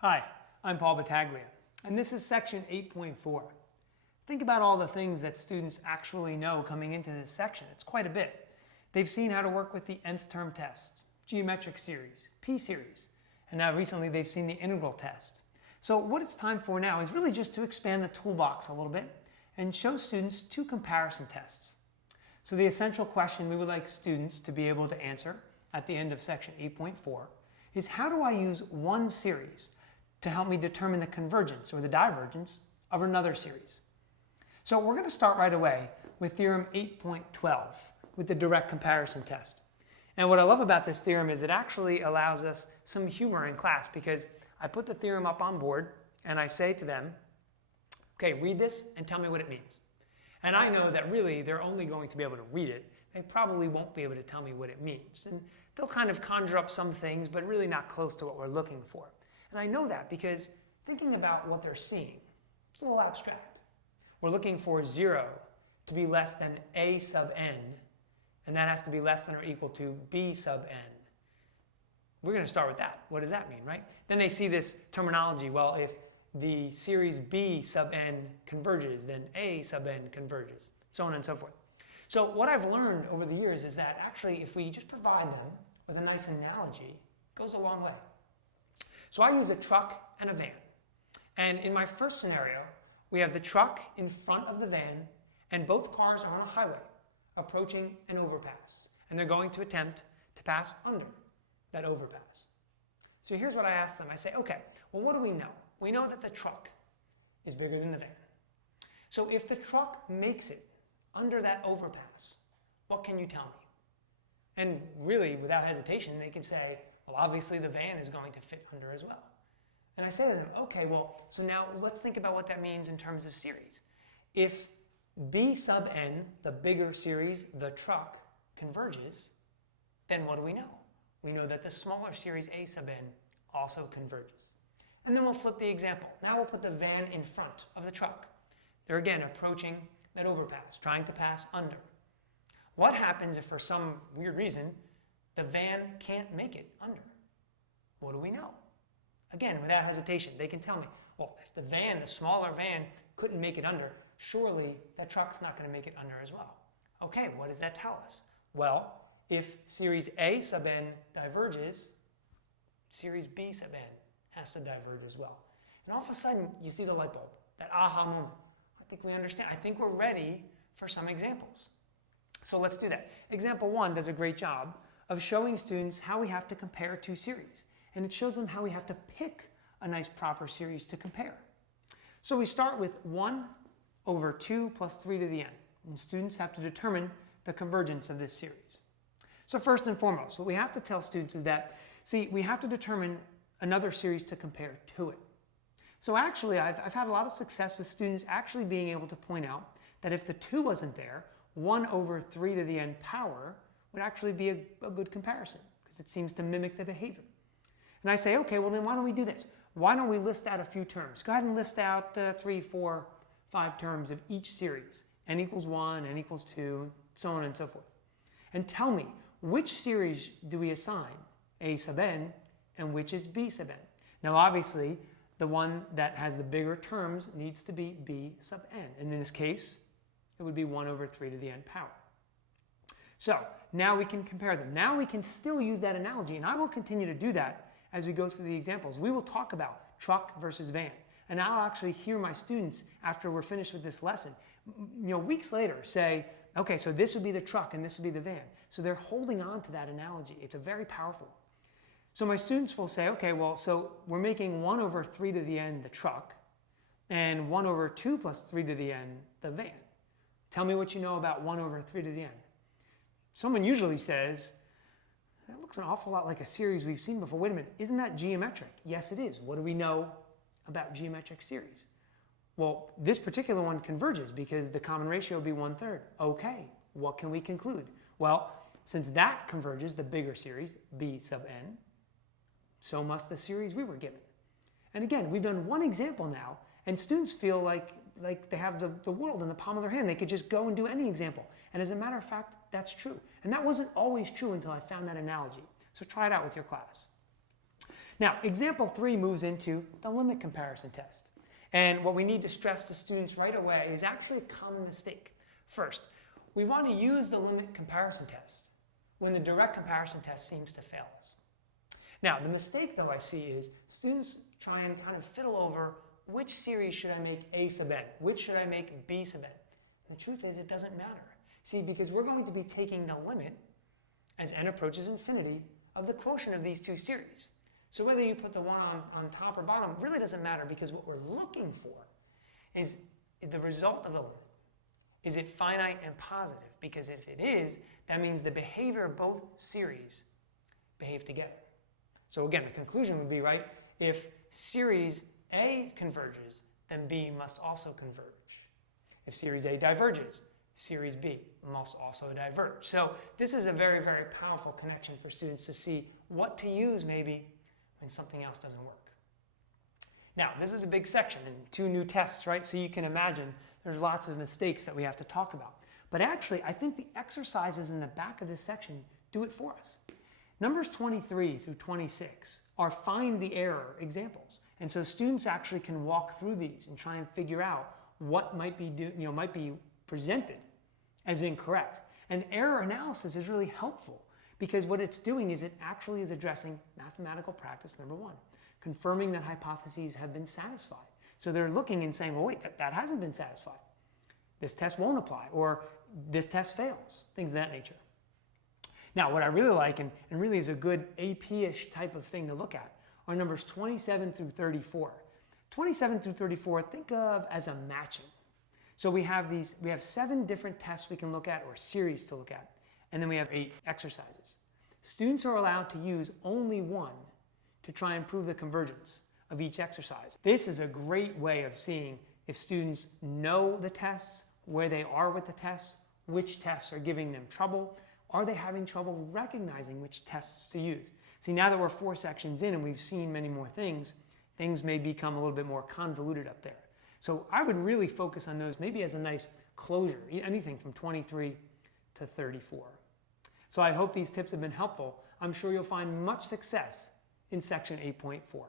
Hi, I'm Paul Battaglia, and this is section 8.4. Think about all the things that students actually know coming into this section. It's quite a bit. They've seen how to work with the nth term test, geometric series, p-series, and now recently they've seen the integral test. So what it's time for now is really just to expand the toolbox a little bit and show students two comparison tests. So the essential question we would like students to be able to answer at the end of section 8.4 is, how do I use one series to help me determine the convergence or the divergence of another series? So we're going to start right away with theorem 8.12 with the direct comparison test. And what I love about this theorem is it actually allows us some humor in class, because I put the theorem up on board and I say to them, okay, read this and tell me what it means. And I know that really they're only going to be able to read it. They probably won't be able to tell me what it means. And they'll kind of conjure up some things, but really not close to what we're looking for. And I know that because thinking about what they're seeing, it's a little abstract. We're looking for 0 to be less than a sub n, and that has to be less than or equal to b sub n. We're going to start with that. What does that mean, right? Then they see this terminology. Well, if the series b sub n converges, then a sub n converges, so on and so forth. So what I've learned over the years is that actually if we just provide them with a nice analogy, it goes a long way. So I use a truck and a van. And in my first scenario, we have the truck in front of the van, and both cars are on a highway approaching an overpass. And they're going to attempt to pass under that overpass. So here's what I ask them. I say, okay, well, what do we know? We know that the truck is bigger than the van. So if the truck makes it under that overpass, what can you tell me? And really, without hesitation, they can say, well, obviously the van is going to fit under as well. And I say to them, okay, well, so now let's think about what that means in terms of series. If b sub n, the bigger series, the truck, converges, then what do we know? We know that the smaller series a sub n also converges. And then we'll flip the example. Now we'll put the van in front of the truck. They're again approaching that overpass, trying to pass under. What happens if for some weird reason the van can't make it under? What do we know? Again, without hesitation, they can tell me, well, if the van, the smaller van, couldn't make it under, surely that truck's not going to make it under as well. Okay, what does that tell us? Well, if series A sub n diverges, series B sub n has to diverge as well. And all of a sudden, you see the light bulb, that aha moment. I think we understand. I think we're ready for some examples. So let's do that. Example 1 does a great job of showing students how we have to compare two series. And it shows them how we have to pick a nice proper series to compare. So we start with 1 over 2 plus 3 to the n. And students have to determine the convergence of this series. So first and foremost, what we have to tell students is that, see, we have to determine another series to compare to it. So actually, I've had a lot of success with students actually being able to point out that if the 2 wasn't there, 1 over 3 to the n power would actually be a good comparison, because it seems to mimic the behavior. And I say, okay, well then why don't we do this? Why don't we list out a few terms? Go ahead and list out 3, 4, 5 terms of each series. N equals 1, n equals 2, so on and so forth. And tell me, which series do we assign a sub n and which is b sub n? Now obviously, the one that has the bigger terms needs to be b sub n. And in this case, it would be 1 over 3 to the n power. So now we can compare them. Now we can still use that analogy, and I will continue to do that as we go through the examples. We will talk about truck versus van. And I'll actually hear my students, after we're finished with this lesson, weeks later say, okay, so this would be the truck and this would be the van. So they're holding on to that analogy. It's a very powerful one. So my students will say, okay, well, so we're making 1 over 3 to the n the truck, and 1 over 2 plus 3 to the n the van. Tell me what you know about 1 over 3 to the n. Someone usually says, that looks an awful lot like a series we've seen before. Wait a minute, isn't that geometric? Yes, it is. What do we know about geometric series? Well, this particular one converges because the common ratio will be 1/3. Okay, what can we conclude? Well, since that converges, the bigger series, b sub n, so must the series we were given. And again, we've done one example now, and students feel like they have the world in the palm of their hand. They could just go and do any example. And as a matter of fact, that's true. And that wasn't always true until I found that analogy. So try it out with your class. Now, example 3 moves into the limit comparison test. And what we need to stress to students right away is actually a common mistake. First, we want to use the limit comparison test when the direct comparison test seems to fail us. Now, the mistake, though, I see is students try and kind of fiddle over which series should I make a sub n, which should I make b sub n. And the truth is it doesn't matter. See, because we're going to be taking the limit as n approaches infinity of the quotient of these two series. So whether you put the one on top or bottom really doesn't matter, because what we're looking for is the result of the limit. Is it finite and positive? Because if it is, that means the behavior of both series behave together. So again, the conclusion would be, right, if series A converges, then B must also converge. If series A diverges, series B must also diverge. So this is a very, very powerful connection for students to see what to use maybe when something else doesn't work. Now, this is a big section and 2 new tests, right? So you can imagine there's lots of mistakes that we have to talk about. But actually, I think the exercises in the back of this section do it for us. Numbers 23 through 26 are find the error examples. And so students actually can walk through these and try and figure out what might be presented as incorrect. And error analysis is really helpful, because what it's doing is it actually is addressing mathematical practice number 1, confirming that hypotheses have been satisfied. So they're looking and saying, well, wait, that hasn't been satisfied. This test won't apply, or this test fails, things of that nature. Now, what I really like, and really is a good AP-ish type of thing to look at, are numbers 27 through 34. 27 through 34, think of as a matching. So we have 7 different tests we can look at, or series to look at, and then we have 8 exercises. Students are allowed to use only one to try and prove the convergence of each exercise. This is a great way of seeing if students know the tests, where they are with the tests, which tests are giving them trouble. Are they having trouble recognizing which tests to use? See, now that we're 4 sections in and we've seen many more things may become a little bit more convoluted up there. So I would really focus on those maybe as a nice closure, anything from 23 to 34. So I hope these tips have been helpful. I'm sure you'll find much success in section 8.4.